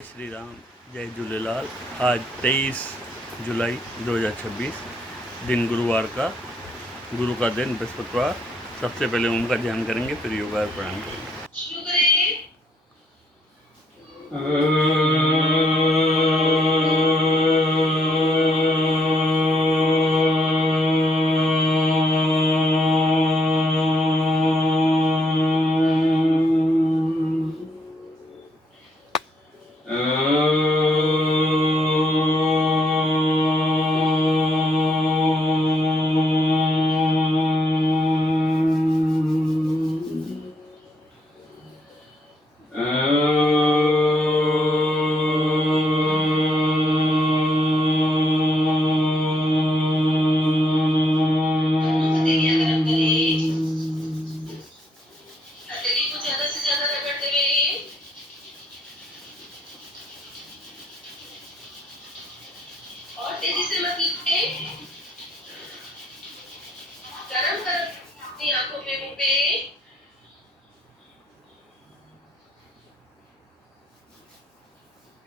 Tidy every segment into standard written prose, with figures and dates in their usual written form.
श्री राम, जय झूलेलाल। आज 23 जुलाई 2026 दिन गुरुवार का, गुरु का दिन, बृहस्पतिवार। सबसे पहले ओम का ध्यान करेंगे, फिर योगा प्राणायाम करेंगे। और तेजी से मत लिपटे, गरम कर अपनी आंखों पे, मुंह पे।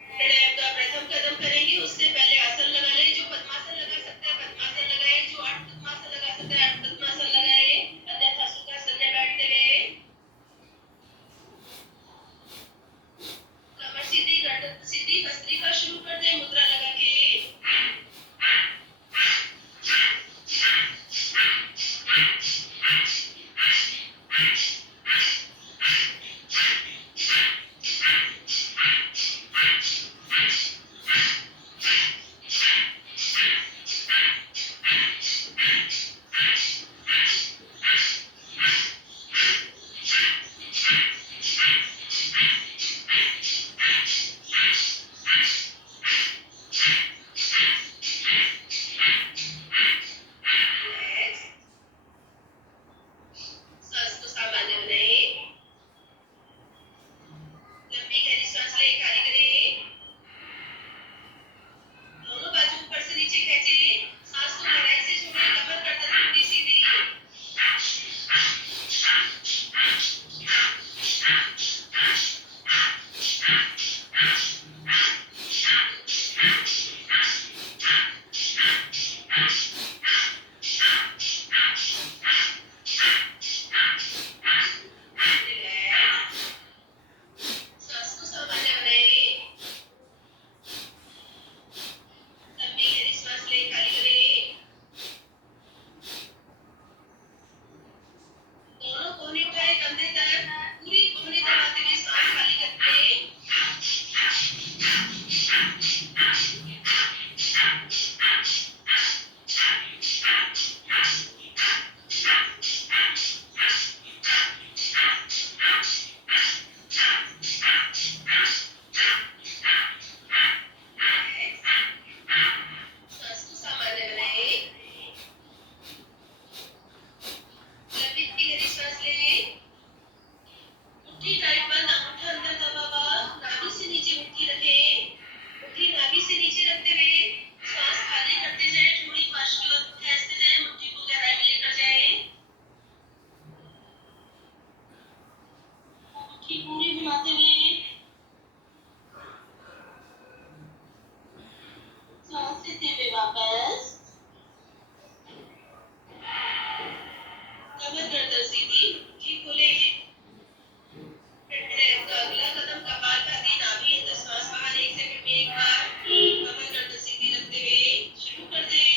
प्राणायाम का प्रथम कदम करेंगे, उससे पहले आसन लगा ले। जो पद्मासन लगा सकता है पद्मासन लगाए, जो आठ पद्मासन लगा सकता है आठ पद्मासन लगाए, अन्यथा सुखासन में बैठते हुए कमर सीधी, गर्दन सीधी, भस्त्रिका शुरू कर दे मुद्रा लगा के। सांस को सामान्य बनाए, लंबी गहरी सांस ले, खाली करें, दोनों बाजू ऊपर से नीचे खींचे, सांस को गहराई से छोड़े, कमर गर्दन उल्टी सीधी। सांस को सामान्य बनाए, लंबी गहरी सांस ले, खाली करें, दोनों कोहनी उठाए कंधे तक, पूरी कोहनी दबाते हुए सांस खाली करते। सांस को सामान्य बनाए, लंबी गहरी सांस ले, मुट्ठी टाइट बंद, अंगूठा अंदर दबा हुआ, नाभि से नीचे मुट्ठी रखें, मुट्ठी नाभि से नीचे रखते हुए सांस खाली करते जाएं, थोड़ी फर्श की ओर खींचते जाएं, मुट्ठी को गहराई में लेकर जाएं, मुट्ठी पूरी घुमाते हुए सांस लेते हुए वापस, कमर गर्दन सीधी, मुट्ठी खोले। प्राणायाम का अगला कदम कपालभाति, नाभि अंदर सांस बाहर, 1 सेकंड में एक बार, कमर गर्दन सीधी रखते हुए शुरू कर दें।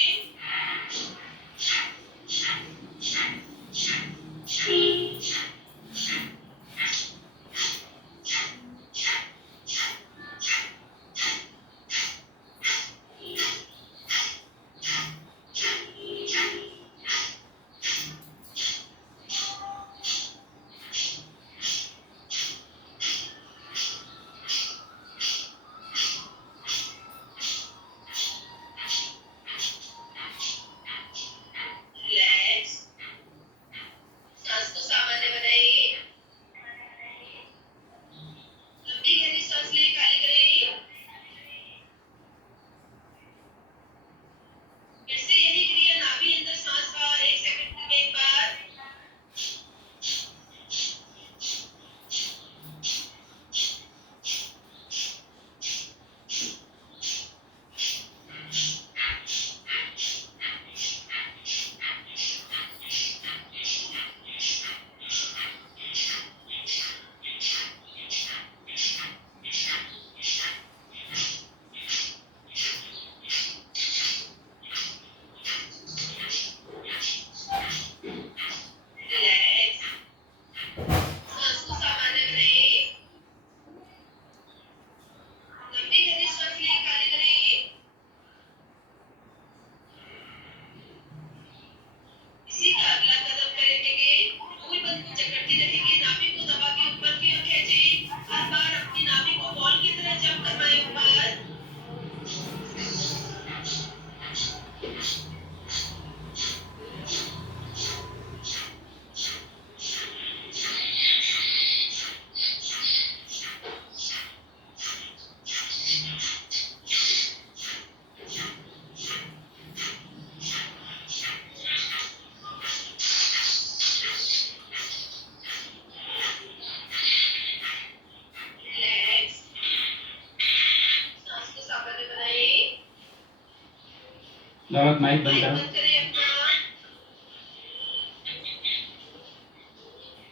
दावत माइक बंद माइक करो। बंद करें अपना।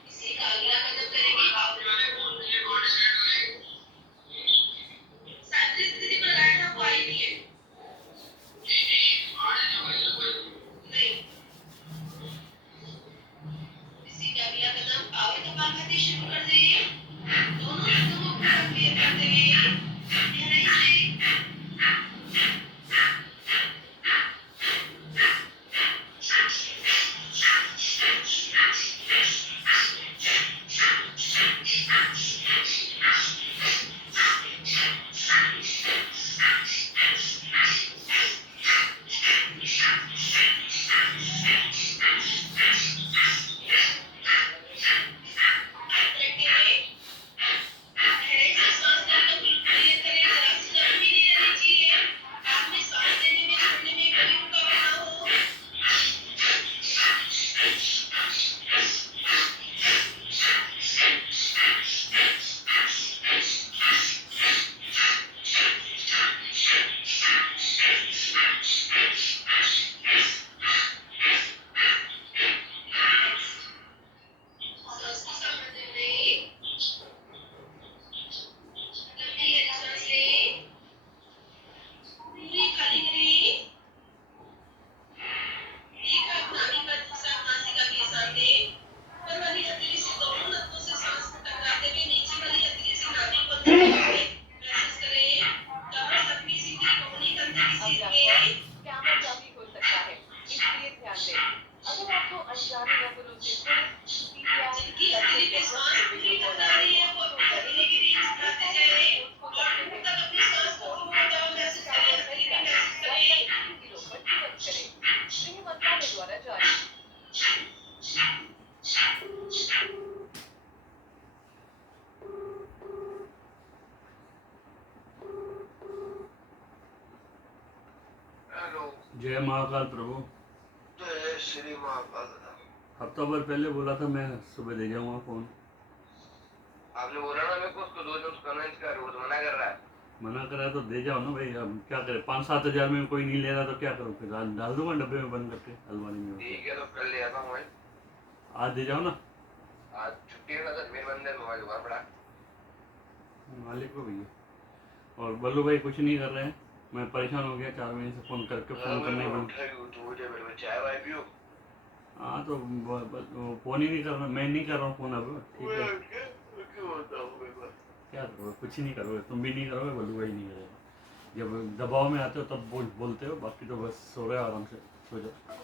इसी का अगला कदम करेंगे भावना। सावित्री दीदी पर लगाया था, वो आई नहीं है। नहीं। इसी का अगला कदम आओ कपालभाति शुरू कर दें। दोनों हाथों को ऊपर क्लियर करते हुए गहराई से जय महाकाल प्रभु। जय श्री महाकाल। हफ्ता भर पहले बोला था मैं सुबह दे जाऊंगा फोन। आपने बोला ना मेरे को उसको 2 दिन करना, इसका रोज मना कर रहा है। मना करा तो दे जाओ ना भाई। अब क्या करे, 5-7 हजार में कोई नहीं ले रहा तो क्या करूँ, फिर डाल दूंगा डब्बे में बंद करके अलमारी में। ठीक है तो कल ले आता हूँ। आज दे जाओ ना। आज छुट्टी है ना सर, मेरे बंदे मोबाइल दुकान पड़ा मालिक को भैया। और बल्लू भाई कुछ नहीं कर रहे हैं। मैं परेशान हो गया 4 महीने से फोन करके, फोन करने बंद। चाय वाय पियो। हाँ तो फोन ही नहीं कर रहा, मैं नहीं कर रहा हूँ फोन अब। ठीक है क्या करोगे, कुछ ही नहीं करोगे, तुम भी नहीं करोगे, बल्लू भाई नहीं करेगा। जब दबाव में आते हो तब बोलते हो, बाकी तो बस सो रहे हो आराम से, सो जाओ।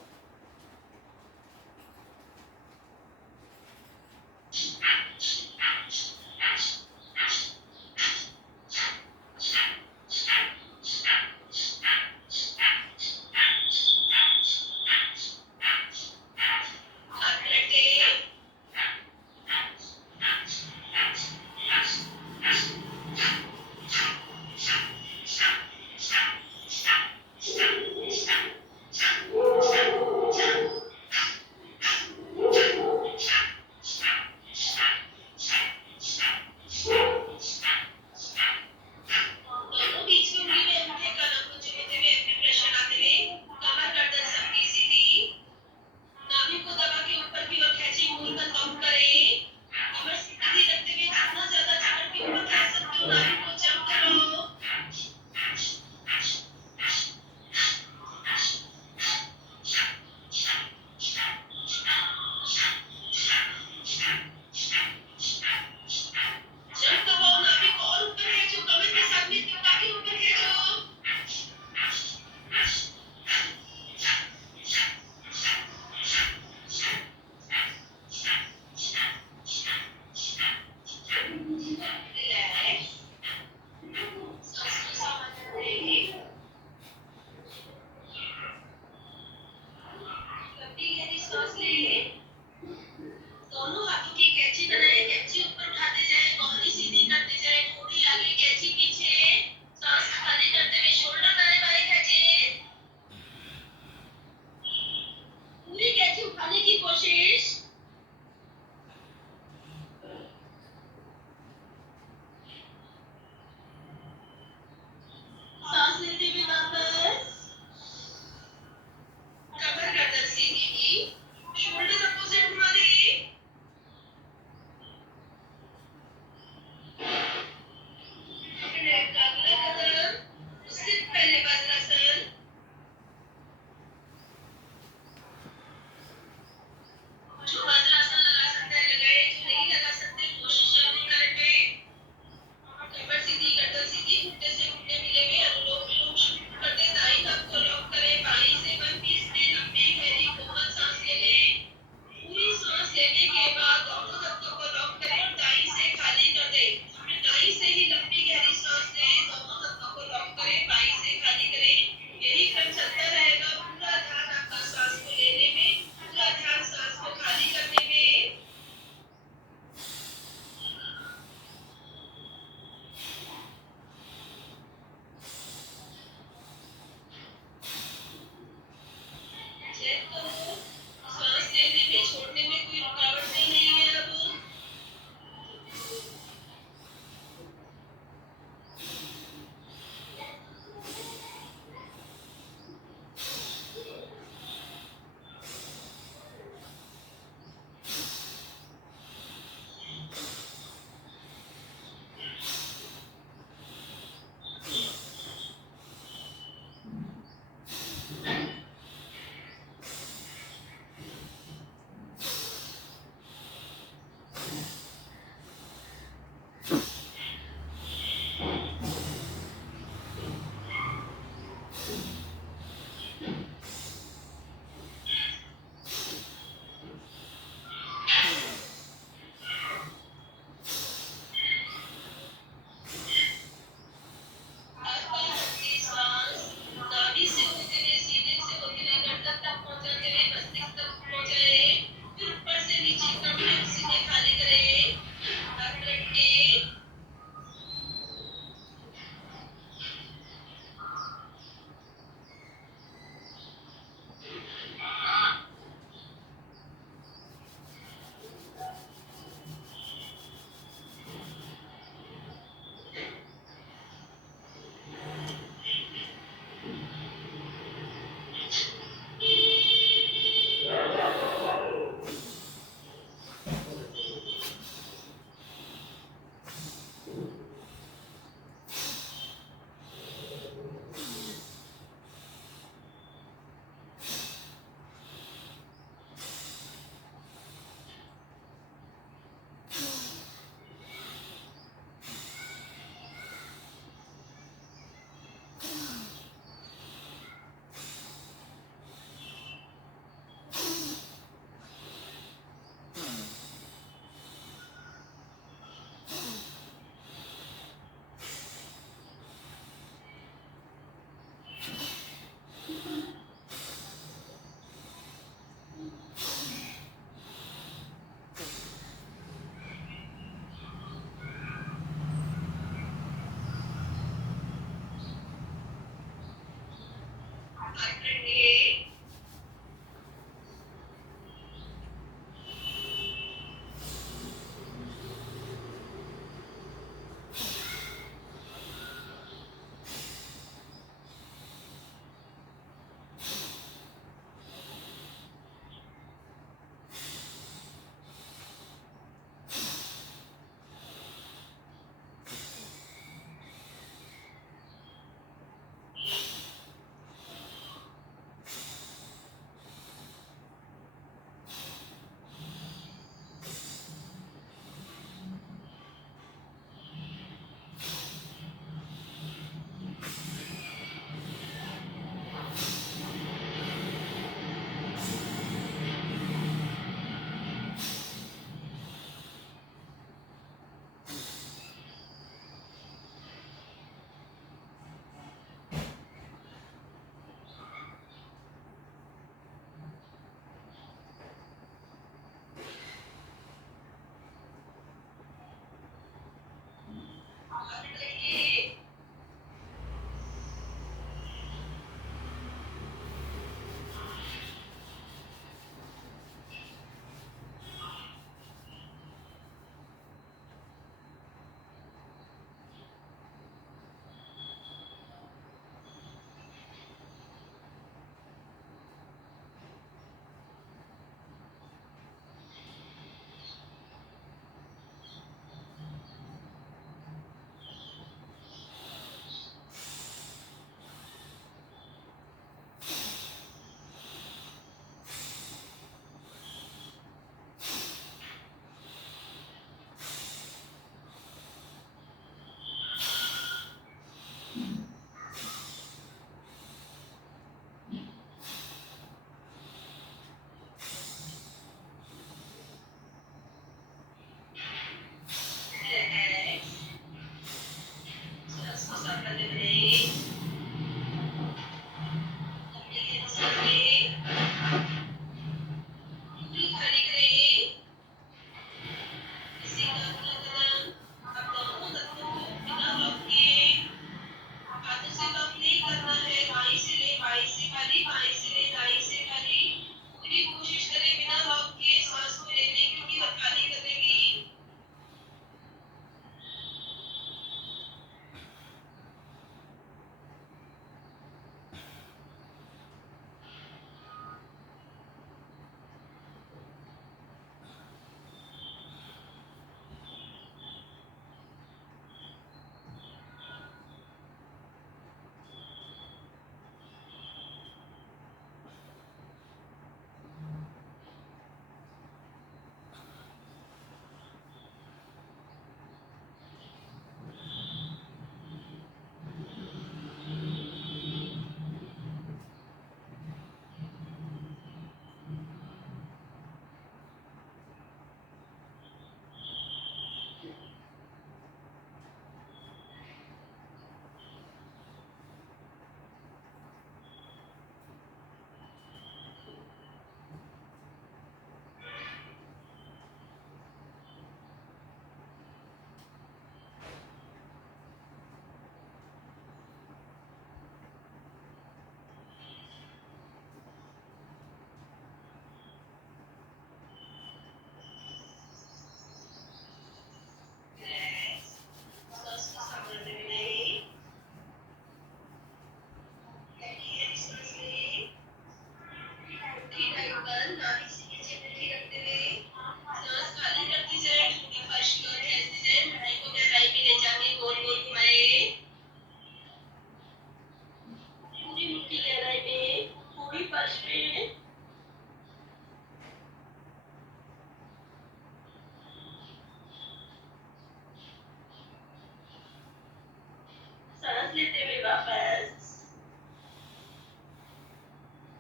सांस लेते हुए वापस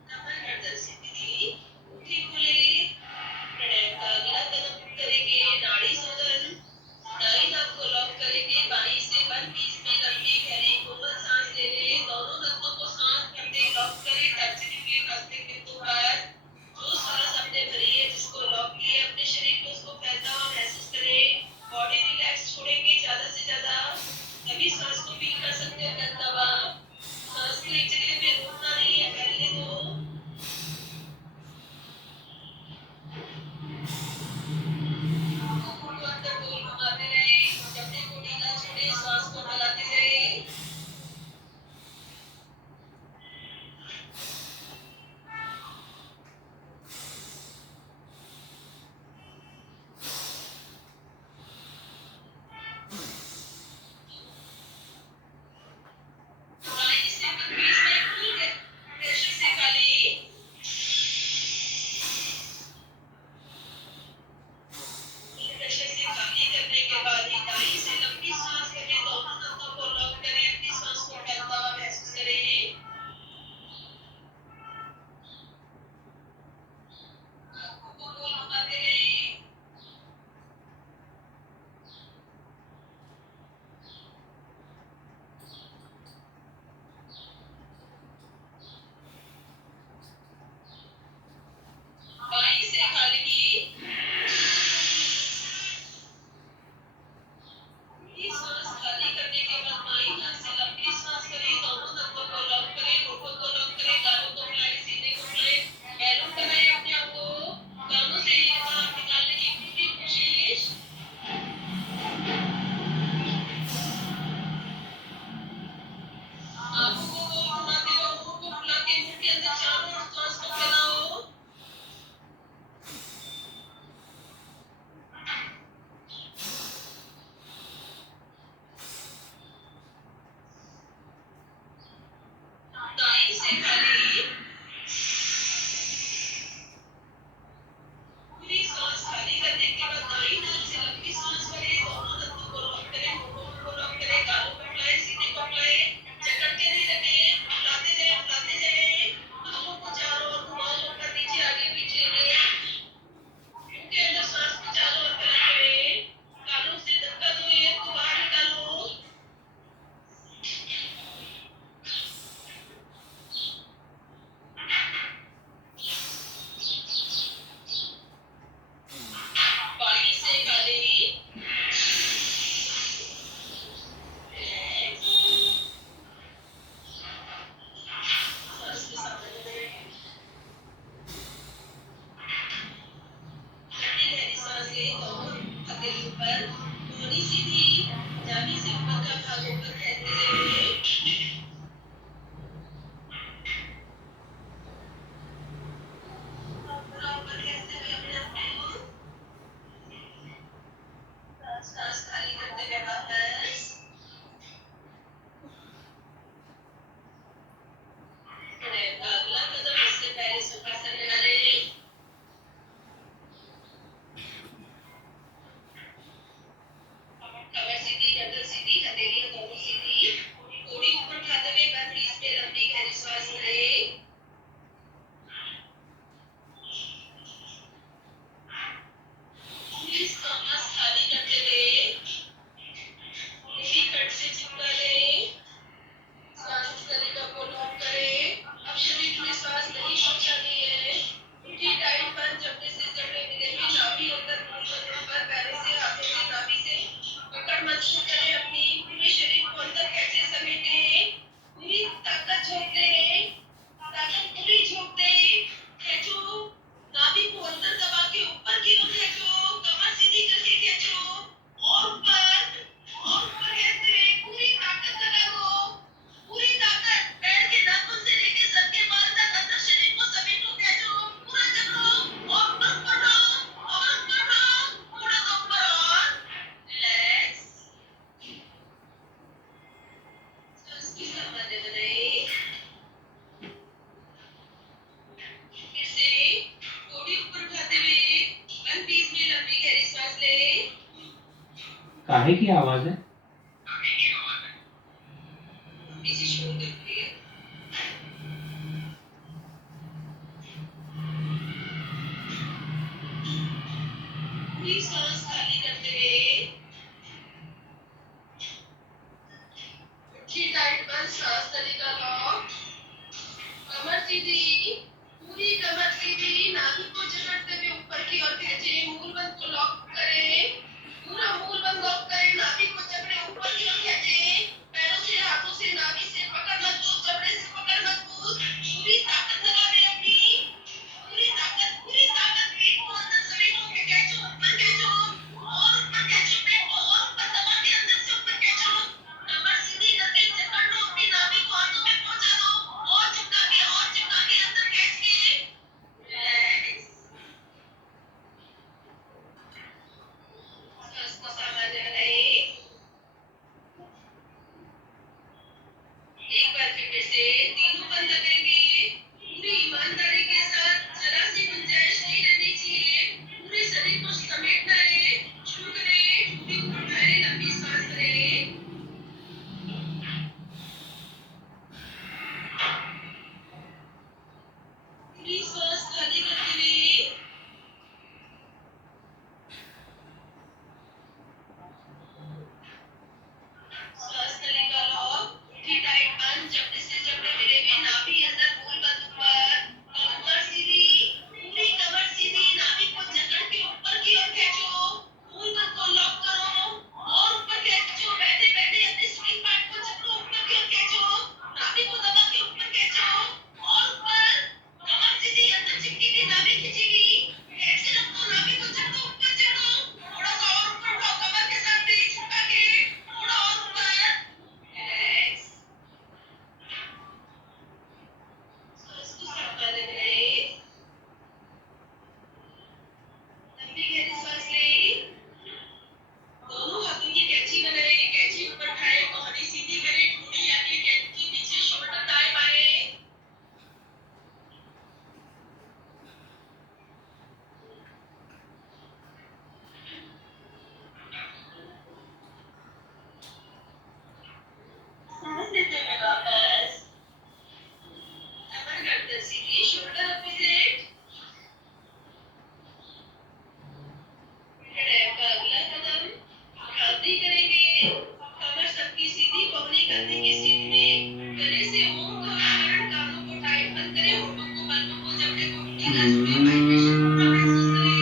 नमन गर्दन सीधी मुट्ठी खुले प्राणायाम का अगला कदम करेंगे नाड़ी शोधन दाई नाक को लॉक करेंगे बाई से 1 20 में लंबी गहरी कोमल सांस लेने दोनों नसों को शांत करते लॉक करें टर्जनी के रास्ते के दो बार जो सांस आपने भरी है जिसको लॉक किया अपने शरीर को उसको फैलता हुआ महसूस करें बॉडी रिलैक्स छोड़ेंगे ज्यादा से ज्यादा तभी सांस को फील कर सकते हैं फैलता हुआ सांस को एक जगह पे रोकना नहीं है फैलने दो को अंदर गोल घुमाते रहे जब तक को ढीला छोड़े सांस को फैलाते रहे बाई से 20 में फुल प्रेशर से खाली प्रेशर से खाली करने के बाद ही दाई से लंबी सांस लेके दोनों नसों को लॉक करें अपनी सांस को फैलता हुआ महसूस करें आंखों को गोल घुमाते रहे बाई से खाली पूरी सांस खाली करने के बाद बाई नाक से लंबी सांस करें दोनों नसों को लॉक करें होठों को लॉक करें गालों को फुलाएं सीने को फुलाएं बैलून बनाएं अपने आप को कानों से बाहर निकालने की पूरी कोशिश आंखों को गोल घुमाते रहो मुंह को फुला के मुंह के अंदर चारों ओर सांस को फैलाओ दाई से खाली पूरी सांस खाली करने के बाद दाई नाक से लंबी सांस भरें दोनों नसों को लॉक करें होठों को लॉक करें गालों को फुलाएं सीने को फुलाएं जकड़ के नहीं रखें फुलाते जाएं आंखों को चारों ओर घुमाओ ऊपर नीचे आगे पीछे मुंह के अंदर सांस को चारों ओर फैलाते रहे कानों से धक्का दो एयर को बाहर निकालो बाई से खाली रिलैक्स सांस को सामने करें गहरी गहरी सांस लें दोनों हथेली ऊपर कोहनी सीधी नाभि से ऊपर का भाग ऊपर खींचते हुए पूरा ऊपर खींचते हुए अपने आप को सांस खाली करते हुए वापस प्राणायाम का अगला कदम इससे पहले सुखासन लगा लें कमर सीधी गर्दन सीधी हथेलियां दोनों सीधी कोड़ी ऊपर उठाते हुए 1 20 में लंबी गहरी सांस लें पूरी सांस खाली करते हुए पूरी पेट से चिपका लें सांस तरीका को लॉक करें अब शरीर में सांस नहीं पहुंचानी है मुट्ठी टाइट बंद जबड़े से जबड़े मिलेंगे नाभि अंदर मूल मध्य पर पैरों से हाथों से नाभि से पकड़ मजबूत करें अपनी पूरे शरीर को अंदर कैसे समेटें पूरी ताकत झोंक दें ताकत पूरी झोंक दें खींचो नाभि को अंदर दबा के ऊपर की ओर खींचो कमर सीधी करके खींचो और ऊपर खींचते हुए पूरी ताकत लगा दो पूरी ताकत पैर के नाखून से लेके सर के बाल तक अंदर शरीर को समेटो खींचो पूरा जकड़ो और ऊपर थोड़ा सा ऊपर और रिलैक्स सांस की सामान्य बनाए फिर से थोड़ी ऊपर उठाते हुए 1 20 में लंबी गहरी सांस ले काहे की आवाज है? बंद, सांस निकालो। कमर सीधी, पूरी कमर सीधी, नाभि को जकड़ते हुए ऊपर की ओर खींचे, मूलबंध को लॉक करें, पूरा मूलबंध लॉक करें, नाभि को जकड़े ऊपर की ओर खींचे, पैरों से हाथों से नाभि से पकड़ मजबूत, जबड़े से पकड़ मजबूत, पूरी ताकत लगा दें अपनी, पूरी ताकत पेट को अंदर समेटो के खींचो, ऊपर खींचो और ऊपर खींचो, पेट को और ऊपर दबा के अंदर से ऊपर खींचो, कमर सीधी करके जकड़ लो अपनी नाभि को, हाथों में पहुंचा दो और चिपका के अंदर खींच के रिलैक्स। सांस को सामान्य बनाइए। एक बार फिर से तीनों बंद करेंगे, पूरी ईमानदारी के साथ, जरा सी गुंजाइश नहीं रहनी चाहिए, पूरे शरीर को समेटना है। शुरू करें, ठुड्डी ऊपर उठाएं, लंबी सांस लें। पूरी सांस खाली करते हुए सांस निकालो। मुट्ठी टाइट बंद, जबड़े से जबड़े मिले हुए, नाभि अंदर, मूलबंध ऊपर, कमर सीधी, पूरी कमर सीधी, नाभि को जकड़ के ऊपर की ओर खींचो, मूलबंध को लॉक करो और ऊपर खींचो, बैठे बैठे अपने स्प्रिंग पार्ट को जकड़ो, ऊपर की ओर खींचो, नाभि को दबा के ऊपर खींचो और ऊपर, कमर सीधी, अंदर चिपकी हुई नाभि खींचेगी, खींच के रखो, नाभि को जकड़ो, ऊपर चढ़ो, थोड़ा सा और ऊपर उठाओ, कमर के साथ पेट झुका के, थोड़ा और ऊपर, रिलैक्स। सांस को सामान्य बनाएं। लंबी गहरी सांस लें। दोनों हाथों की कैंची बनाएं, कैंची ऊपर उठाएं, कोहनी सीधी करें, ठुड्डी आगे, कैंची पीछे, शोल्डर दाएं बाएं। सांस लेते हुए वापस, कमर गर्दन सीधी, शोल्डर अपोजिट। प्रणय का अगला कदम भ्रांति करेंगे, कमर सबकी सीधी, पौनी कंधे के सीधे, गले से ओम का उच्चारण, कानों को टाइट बंद करें, होठों को, पलकों को, जबड़े को ऊपर रखते हुए वाइब्रेशन पूरा महसूस करें।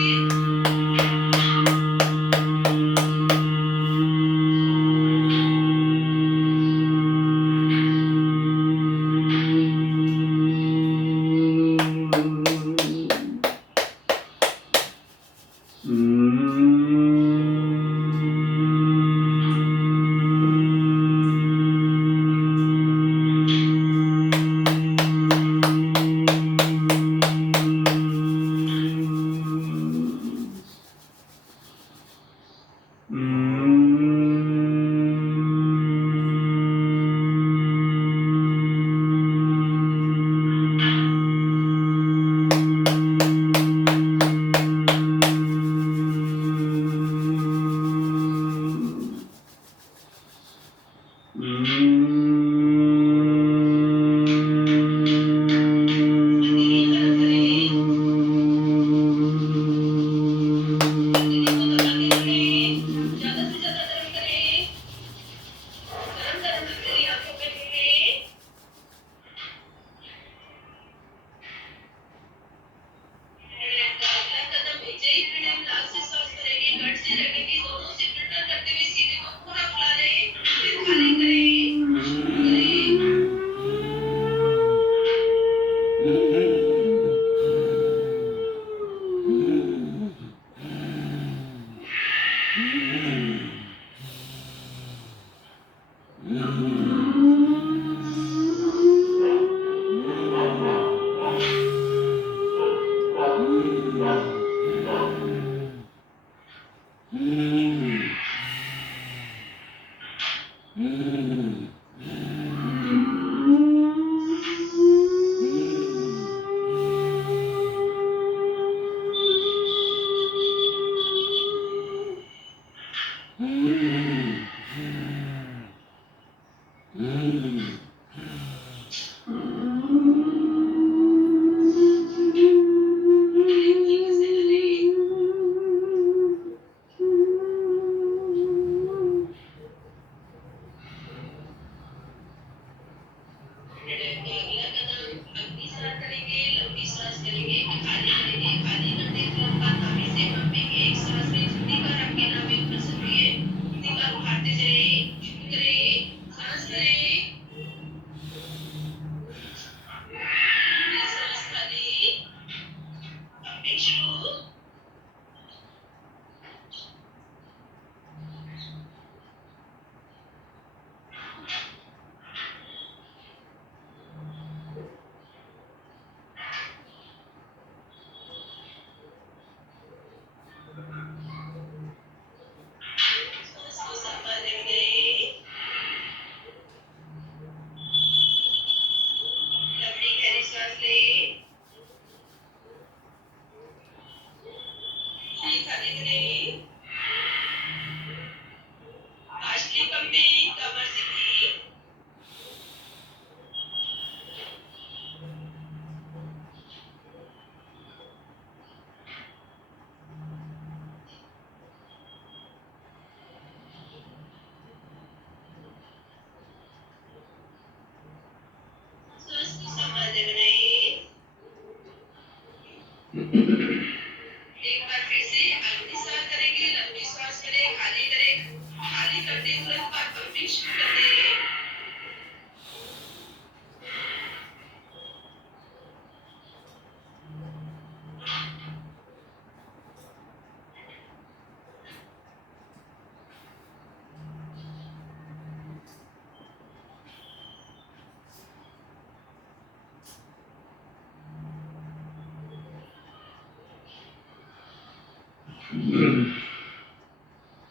प्रणव का अगला कदम अग्नि सांस करेंगे, लंबी सांस करेंगे, खाली करेंगे, खाली करते तुरंत बाद नाभि से भापेंगे। एक सांस में जितनी बार आपकी नाभि ऊपर चल रही है उतनी बार उठाते जाए। शुरू करें, सांस करें, पूरी सांस खाली, पंपिंग शुरू। सांस को सामान्य बनाएं, लंबी गहरी सांस लें, फिर खाली करें। पार्शली पंपिंग, कमर सीधी, सांस को सामान्य बनाएं। एक बार फिर से अग्नि सांस करेंगे, लंबी सांस करें, खाली करें, खाली करते तुरंत बाद पंपिंग शुरू कर दें।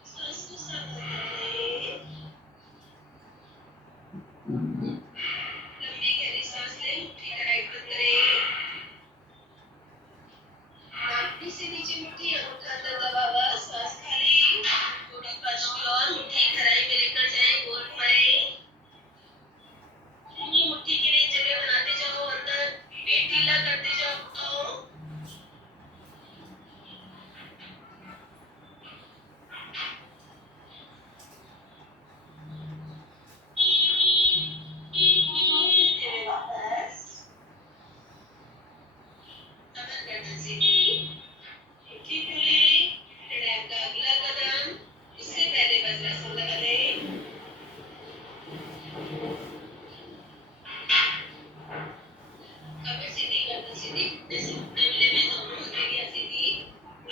सांस को सामान्य बनाएं, लंबी गहरी सांस लें, मुट्ठी का टाइट बंद करें, नाभि से नीचे मुट्ठी, अंगूठा अंदर दबा हुआ, सांस खाली, थोड़ी पार्शली और मुट्ठी गहराई में लेकर जाएं, गोल घुमाएं, अपनी मुट्ठी के लिए जगह बनाते जाओ, अंदर पेट ढीला करते जाओ तो देते हुए वापस कमर गर्दन सीधी, मुट्ठी खोलें, प्रणव का अगला कदम, उससे पहले वज्रासन लगा लें, कमर सीधी, गर्दन सीधी, घुटने से घुटने मिले हुए, दोनों हथेलियां सीधी,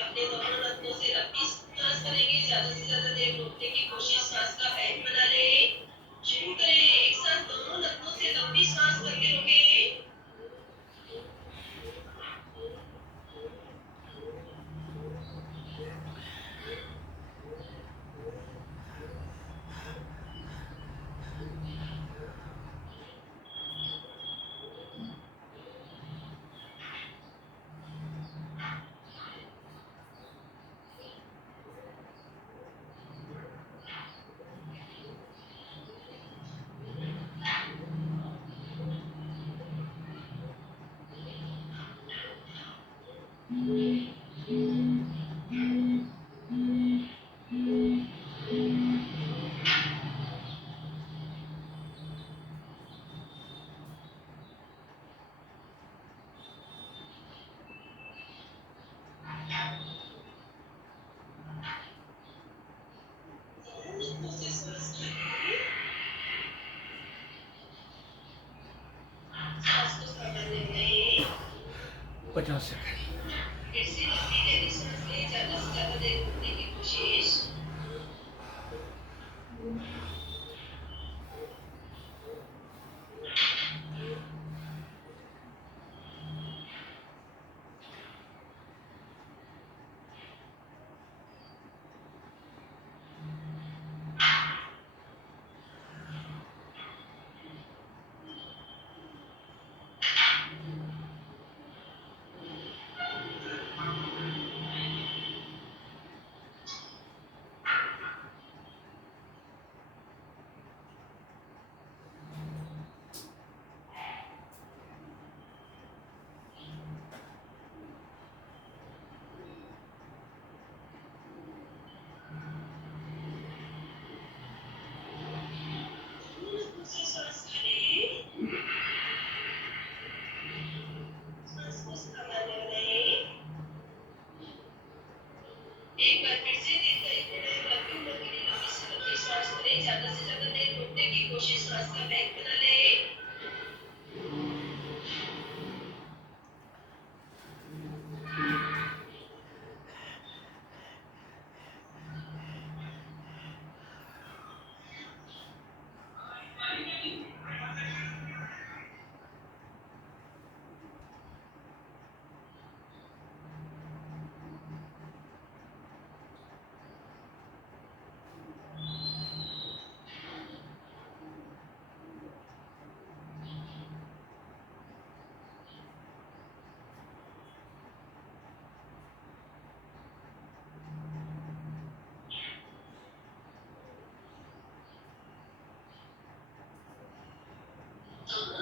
अपने दोनों नथनों से लंबी सांस करेंगे, ज्यादा से ज्यादा देर रोकने की कोशिश, सांस का बैंड बना लें। शुरू करें, एक साथ दोनों नथनों से लंबी सांस करके रोकें। दोनों नथनों से सांस खाली, सांस को सामान्य बनाएं, 50 सेकंड। फिर से लंबी गहरी सांस लें, ज्यादा से ज्यादा देर रोकने की कोशिश।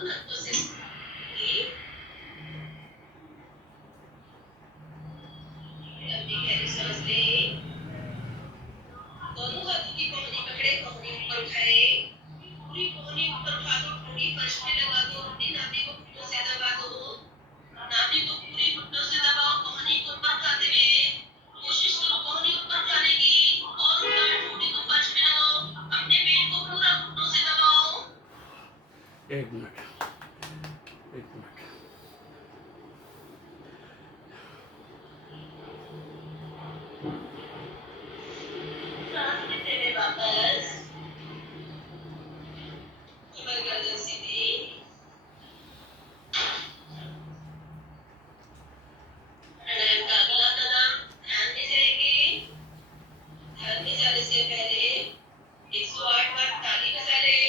हाथों से लंबी गहरी सांस लें। दोनों हाथों की कोहनी पकड़े, कोहनी ऊपर उठाए, पूरी कोहनी ऊपर उठा दो, ठोड़ी फर्श पे लगा दो, अपनी नाभि को घुटनों से दबा दो, नाभि को पूरी घुटनों से दबाओ, कोहनी को ऊपर उठाते हुए कोशिश करो कोहनी ऊपर उठाने की, और उठाओ, ठोड़ी को फर्श पे लगाओ, अपने पेट को पूरा घुटनों से दबाओ। 1 मिनट 1 मिनट। सांस लेते हुए वापस कमर गर्दन सीधी, प्राणायाम का अगला कदम ध्यान में जाएंगे। ध्यान में जाने से पहले 108 बार ताली बजा लें।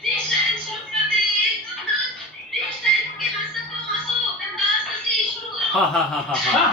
फ्रीस्टाइल शुरू कर दें। जितना फ्रीस्टाइल के हंस सकते हो हंसो, बिंदास हंसी शुरू करो। हा हा हा हा हा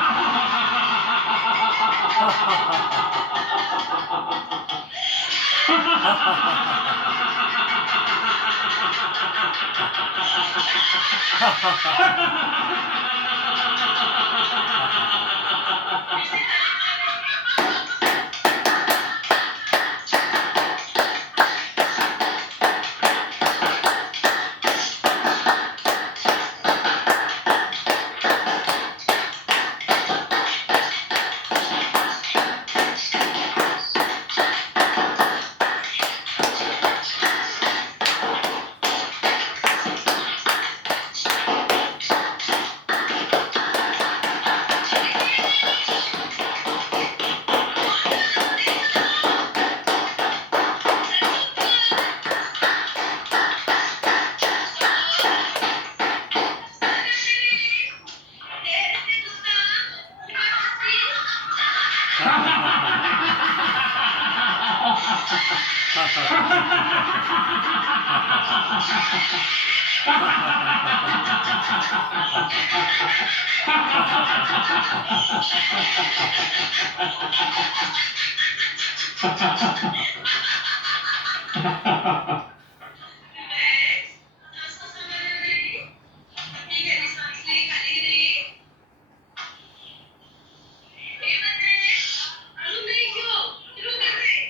रिलैक्स, सांस को संभालने दें। अपनी गहरी सांस लें, खाली करें। ये बताएं, रुक गई क्यों? शुरू कर दें।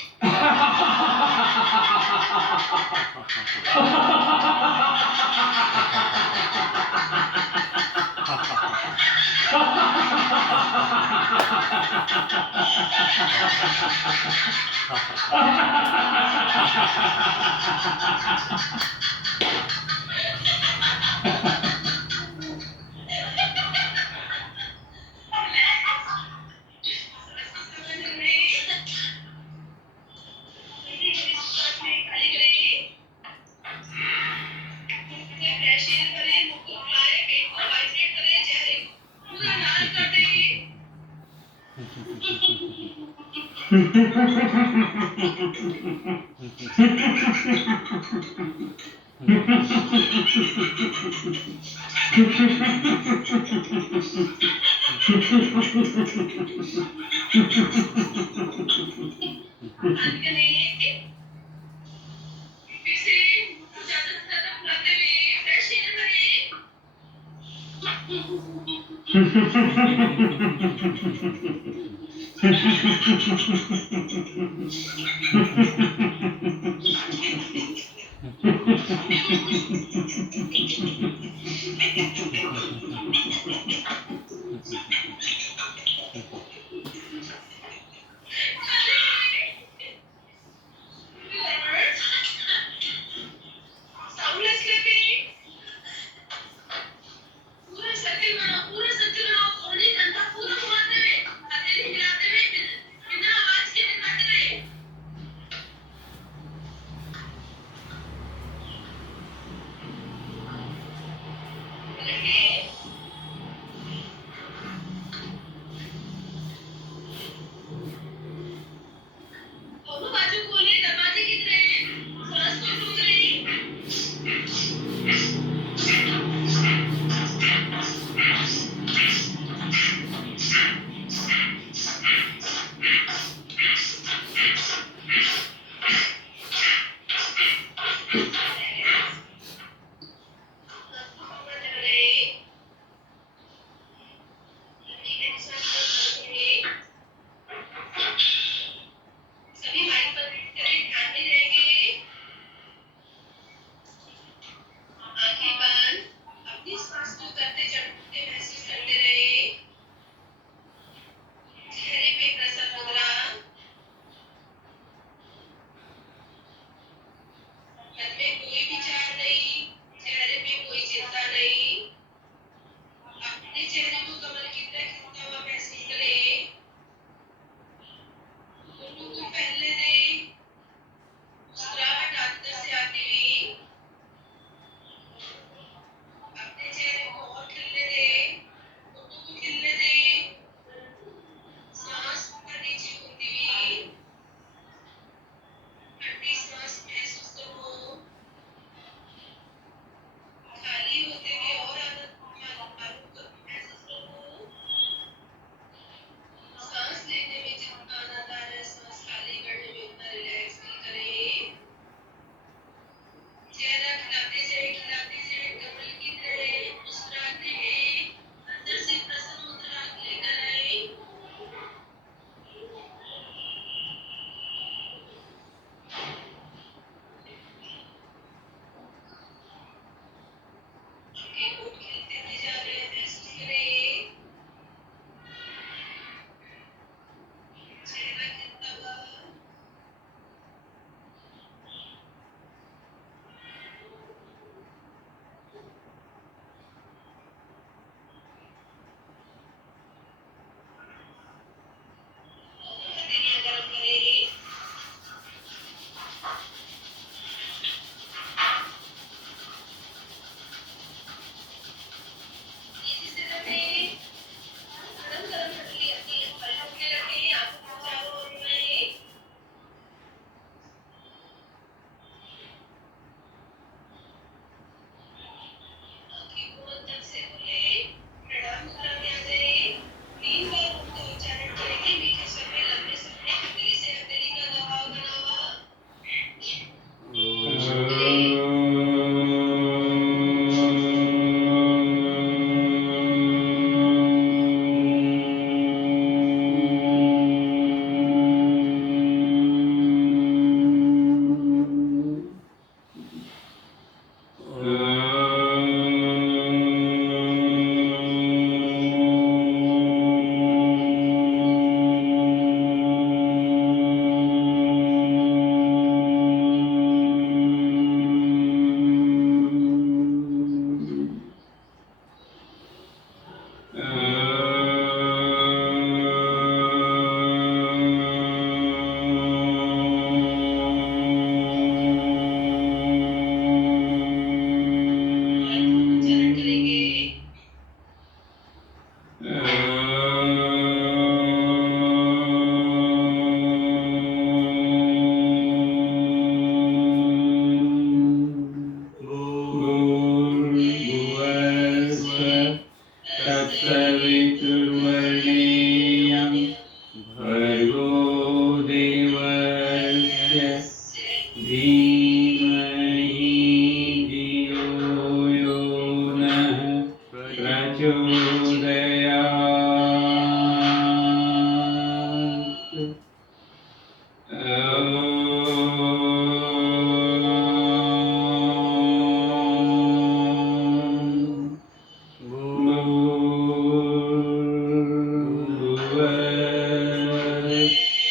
फिर से ज्यादा से ज्यादा फुलाते हुए फ्रेश एयर भरें।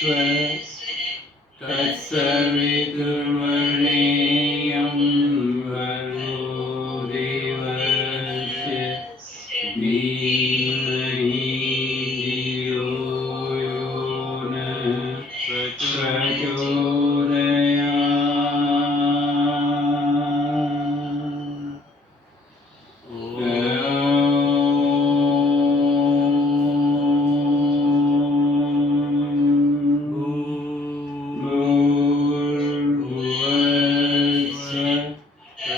तत्सवितुर्वरेण्यं भर्गो देवस्य धीमहि धियो यो नः प्रचोदयात्।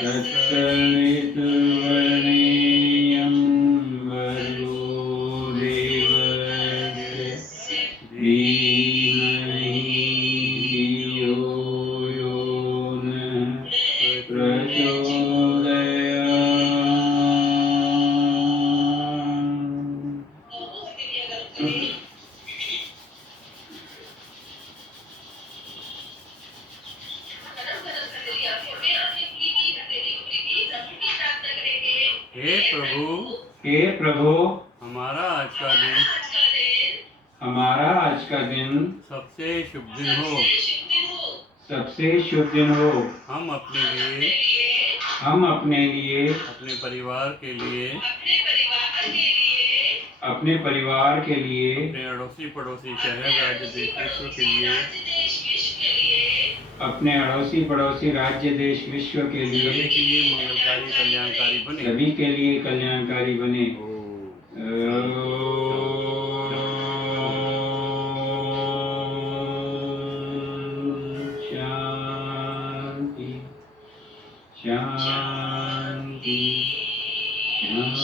तत्सवितुर्वरेण्यं भर्गो देवस्य धीमहि धियो यो नः प्रचोदयात्। हे प्रभु, हे प्रभु, हमारा आज का दिन सबसे शुभ दिन हो। सबसे शुभ दिन हो। हम अपने लिए, अपने परिवार के लिए, अपने अड़ोसी पड़ोसी शहर राज्य देश विश्व के लिए, अपने अड़ोसी पड़ोसी राज्य देश विश्व के लिए, सभी के लिए मंगलकारी कल्याणकारी बने। सभी के लिए कल्याणकारी बने। शांति शांति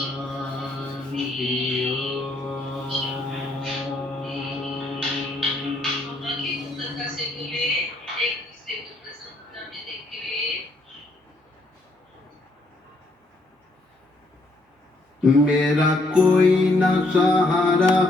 शांति। मेरा कोई न सहारा।